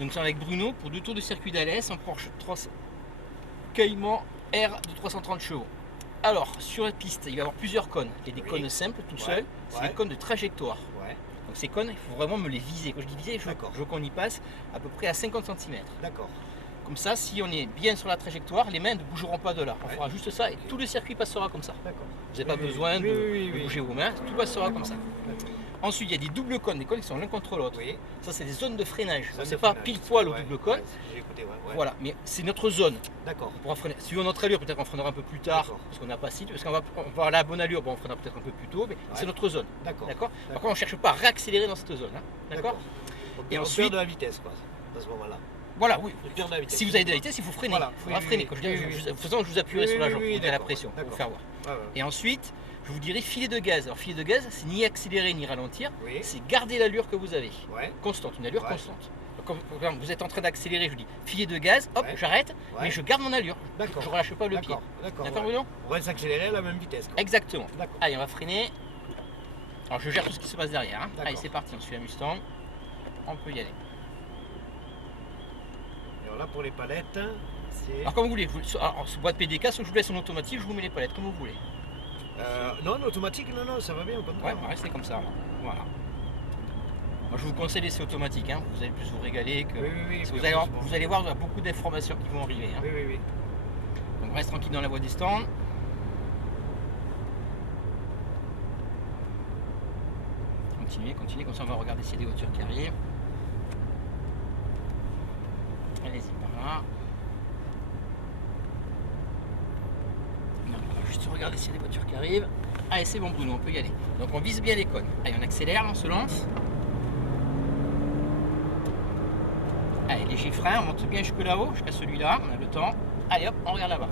Donc nous sommes avec Bruno pour 2 tours de circuit d'ALS en Porsche 3 Cayman R de 330 chevaux. Alors, sur la piste, il va y avoir plusieurs cônes. Il y a des cônes simples tout seuls, c'est des cônes de trajectoire. Donc ces cônes, il faut vraiment me les viser. Quand je dis viser, je veux qu'on y passe à peu près à 50 cm. D'accord. Comme ça, si on est bien sur la trajectoire, les mains ne bougeront pas de là. On fera juste ça et tout le circuit passera comme ça. Vous n'avez pas besoin de bouger vos mains, tout passera comme ça. Ensuite, il y a des doubles cônes, des cônes qui sont l'un contre l'autre. Ça, c'est des zones de freinage. C'est pas pile poil au double cône. Voilà, mais c'est notre zone. D'accord. Suivant notre allure, peut-être on freinera un peu plus tard, parce qu'on n'a pas si, parce qu'on va aller à la bonne allure, bon, on freinera peut-être un peu plus tôt, mais c'est notre zone. D'accord. Par contre, on ne cherche pas à réaccélérer dans cette zone. D'accord. Et ensuite de la vitesse, quoi, à ce moment-là. Voilà, oui. Si vous avez de la vitesse, il faut freiner. Il faudra freiner. Quand de toute façon, je vous appuierai sur la jambe pour la pression, pour vous faire voir. Et ensuite, je vous dirai filet de gaz. Alors, filet de gaz, c'est ni accélérer ni ralentir, c'est garder l'allure que vous avez. Constante, une allure constante. Quand vous êtes en train d'accélérer, je vous dis filet de gaz, hop, j'arrête, mais je garde mon allure. Je ne relâche pas le pied. D'accord, Bruno ? On va s'accélérer à la même vitesse. Exactement. Allez, on va freiner. Alors, je gère tout ce qui se passe derrière. Allez, c'est parti, on suit la Mustang. On peut y aller. Alors là, pour les palettes, c'est... Alors, comme vous voulez, alors, ce boîte PDK, soit je vous laisse en automatique, je vous mets les palettes, comme vous voulez. Non, en automatique, non, ça va bien. Ouais, on va rester comme ça. Voilà. Moi, je vous conseille de laisser automatique, hein. Vous allez plus vous régaler que. Vous allez voir, il y a beaucoup d'informations qui vont arriver. Hein. Donc, on reste tranquille dans la voie des stands. Continuez, comme ça on va regarder s'il y a des voitures qui arrivent. Allez-y par là. Non, on va juste regarder s'il y a des voitures qui arrivent. Allez, c'est bon Bruno, on peut y aller. Donc on vise bien les cônes. Allez, on accélère, on se lance. Allez, léger frein, on monte bien jusque là-haut, jusqu'à celui-là, on a le temps. Allez hop, on regarde là-bas.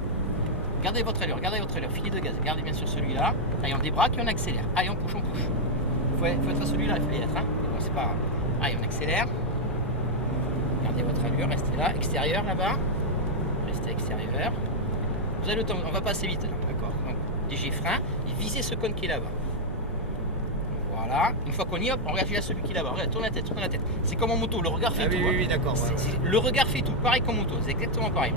Gardez votre allure, filet de gaz, gardez bien sur celui-là. Allez, on débraque et on accélère. Allez, on push. Faut être à celui-là, il faut y être. Hein. Bon, c'est pas grave. Allez, on accélère. Gardez votre allure, restez là. Extérieur là-bas. Restez extérieur. Vous avez le temps, on va pas assez vite là. D'accord. Donc, léger frein et visez ce cône qui est là-bas. Voilà. Une fois qu'on y est, on regarde celui qui est là-bas. Regarde, tourne la tête. C'est comme en moto, le regard fait tout. Oui, d'accord. Le regard fait tout, pareil qu'en moto, c'est exactement pareil.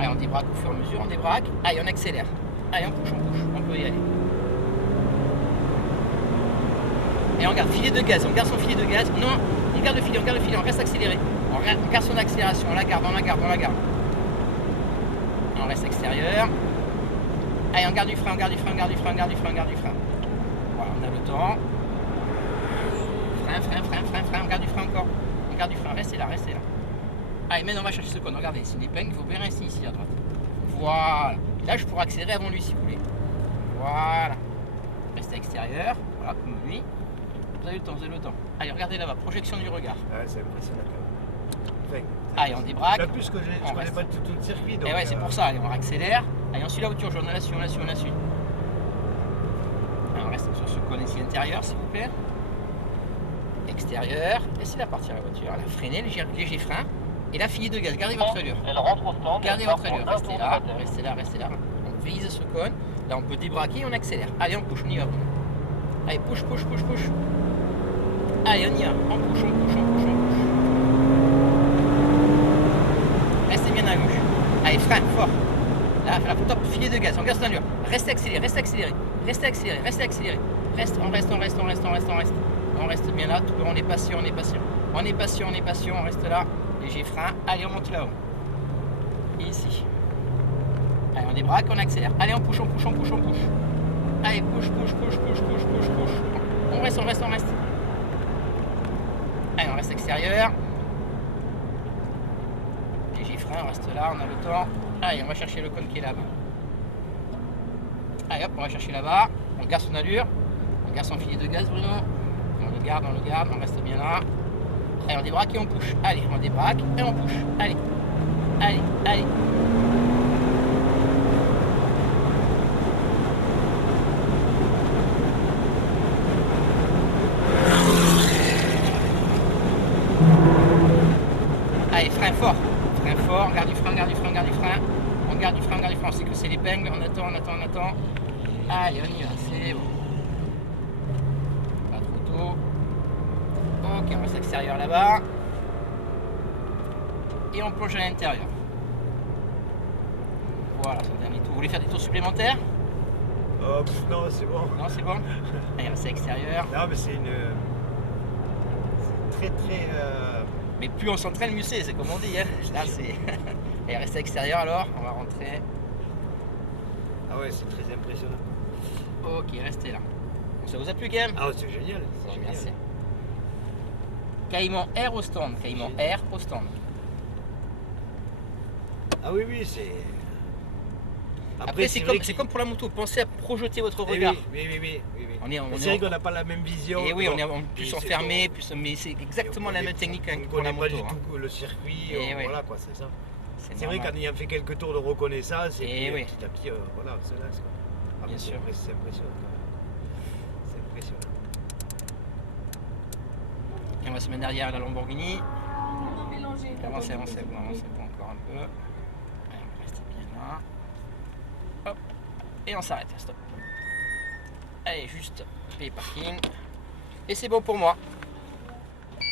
Allez, on débraque au fur et à mesure, on débraque. Allez, on accélère. Allez, on push. On peut y aller. Et on garde filet de gaz, on garde son filet de gaz. Non, on garde le filet, on reste accéléré. On garde son accélération, on la garde. On reste extérieur. Allez, on garde du frein. Voilà, on a le temps. Frein, on garde du frein encore. Restez là. Allez, maintenant on va chercher ce cône. Regardez, c'est une épingle, il faut bien rester ici à droite. Voilà. Là, je pourrais accélérer avant lui si vous voulez. Voilà. Restez extérieur, voilà, comme lui. Vous avez le temps. Allez, regardez là-bas, projection du regard. C'est impressionnant. Allez, on débraque. Plus que je connais pas tout le circuit. Donc, et ouais, c'est pour ça. Allez, on accélère. Allez, on suit la voiture jaune. On la suit. Allez, on reste sur ce cône ici intérieur, s'il vous plaît. Extérieur. Laissez-la partir la voiture. Elle a freiné, léger frein. Et là, filet de gaz. Gardez votre allure. Gardez votre allure. Restez là. On vise ce cône. Là, on peut débraquer et on accélère. Allez, on push, on y va. Allez, push. Allez, on y va. On push. Restez bien à gauche. Allez, frein, fort. Là, top, filet de gaz. On garde son allure. Restez accéléré. On reste bien là. On est patient. On reste là. Léger frein. Allez, on monte là-haut. Et ici. Allez, on débraque, on accélère. Allez, on push. Allez, push. On reste. Allez, on reste extérieur. Léger frein, on reste là, on a le temps. Allez, on va chercher le cône qui est là-bas. Allez, hop, on va chercher là-bas. On garde son allure. On garde son filet de gaz, Bruno. On le garde, on reste bien là. Allez, on débraque et on push. Allez, on débraque et on push. Allez. Allez, frein fort, on garde du frein. On garde du frein, on sait que c'est l'épingle, on attend. Allez, on y va, c'est bon. Pas trop tôt. Ok, on reste extérieur là-bas. et on plonge à l'intérieur. Voilà, c'est le dernier tour. Vous voulez faire des tours supplémentaires? Non, c'est bon. Non, c'est bon. Allez, restez à l'extérieur. Non, mais c'est une. C'est très. Mais plus on s'entraîne, mieux c'est comme on dit. Hein. Là, c'est. Allez, restez à l'extérieur alors. On va rentrer. Ah ouais, c'est très impressionnant. Ok, restez là. Ça vous a plu, game? Ah, c'est génial. Bon, Génial. merci. Caïman Air au stand. Caïman Air au stand. Ah oui, oui, c'est. Après, c'est comme pour la moto. Pensez à projeter votre regard. Oui. On est C'est vrai qu'on n'a pas la même vision. Et oui, donc, on est plus enfermé, mais c'est exactement la même technique on que pour la connaît pas moto. du Hein. tout le circuit. Et oui. Voilà quoi, c'est ça. C'est normal. vrai qu'en ayant fait quelques tours de reconnaissance, Et puis, oui. petit à petit, voilà, on se lasse. Quoi. Ah, Bien mais sûr. C'est impressionnant. C'est impressionnant. Et on va se mettre derrière la Lamborghini. Avancez, bon, encore un peu. Allez, on va rester bien là. Hop. Et on s'arrête, stop. Allez, juste payer parking. Et c'est bon pour moi.